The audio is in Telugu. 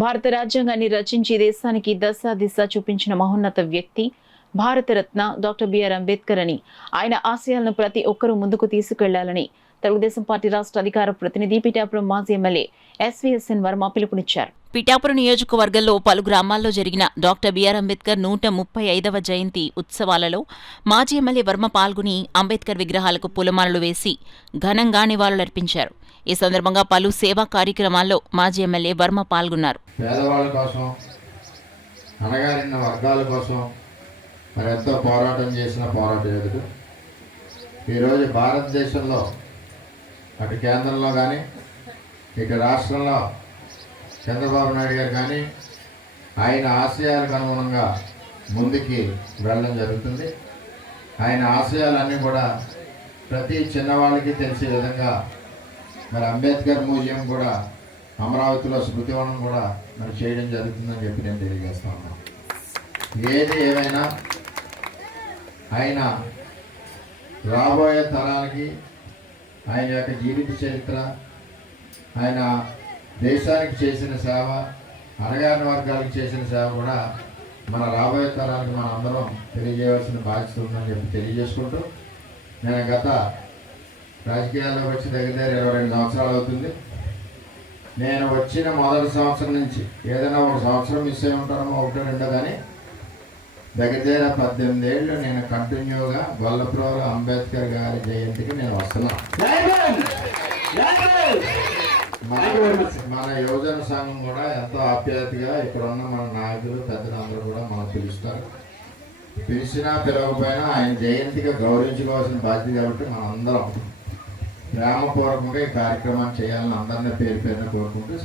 భారత రాజ్యాంగాన్ని రచించి దేశానికి దశ దిశ చూపించిన మహోన్నత వ్యక్తి భారతరత్న డాక్టర్ బిఆర్ అంబేద్కర్ అని, ఆయన ఆశయాలను ప్రతి ఒక్కరూ ముందుకు తీసుకెళ్లాలని తెలుగుదేశం పార్టీ రాష్ట్ర అధికార ప్రతినిధి పిఠాపురం మాజీ ఎమ్మెల్యే ఎస్వీఎస్ఎన్ వర్మ పిలుపునిచ్చారు. పిఠాపురం నియోజకవర్గంలో పలు గ్రామాల్లో జరిగిన డాక్టర్ బిఆర్ అంబేద్కర్ 135వ జయంతి ఉత్సవాలలో మాజీ ఎమ్మెల్యే వర్మ పాల్గొని అంబేద్కర్ విగ్రహాలకు పూలమాలలు వేసి ఘనంగా నివాళులర్పించారు. ఈ సందర్భంగా పలు సేవా కార్యక్రమాల్లో మాజీ ఎమ్మెల్యే వర్మ పాల్గొన్నారు. పేదవాళ్ళ కోసం, అణగారిన వర్గాల కోసం మరి ఎంతో పోరాటం చేసిన పోరాట యోధుడు. ఈరోజు భారతదేశంలో అటు కేంద్రంలో కానీ ఇటు రాష్ట్రంలో చంద్రబాబు నాయుడు గారు కానీ ఆయన ఆశయాలకు అనుగుణంగా ముందుకి వెళ్ళడం జరుగుతుంది. ఆయన ఆశయాలన్నీ కూడా ప్రతి చిన్నవాళ్ళకి తెలిసే విధంగా మరి అంబేద్కర్ మ్యూజియం కూడా అమరావతిలో స్మృతివనం కూడా మరి చేయడం జరుగుతుందని చెప్పి నేను తెలియజేస్తా ఉన్నాను. ఏది ఏమైనా ఆయన రాబోయే తరాలకి ఆయన యొక్క జీవిత చరిత్ర, ఆయన దేశానికి చేసిన సేవ, అణగారిన వర్గాలకు చేసిన సేవ కూడా మన రాబోయే తరాలకు మనం అందరం తెలియజేయవలసిన బాధ్యత ఉందని చెప్పి తెలియజేసుకుంటూ, నేను గత రాజకీయాల్లోకి వచ్చి దగ్గర 22 సంవత్సరాలు అవుతుంది. నేను వచ్చిన మొదటి సంవత్సరం నుంచి ఏదైనా ఒక సంవత్సరం మిస్ అయి ఉంటానో 1-2, కానీ దగ్గర 18 ఏళ్ళు నేను కంటిన్యూగా గొల్లప్రోలు అంబేద్కర్ గారి జయంతికి నేను వస్తున్నాను. మన యువజన సంఘం కూడా ఎంతో ఆప్యాయతగా ఇక్కడ ఉన్న మన నాయకులు పెద్దలు అందరూ కూడా మనం పిలుస్తారు. పిలిచినా పిలవకపోయినా ఆయన జయంతిగా గౌరవించుకోవాల్సిన బాధ్యత కాబట్టి మనం అందరం ప్రేమపూర్వకంగా ఈ కార్యక్రమాన్ని చేయాలని అందరినీ పేరు పేరున కోరుకుంటూ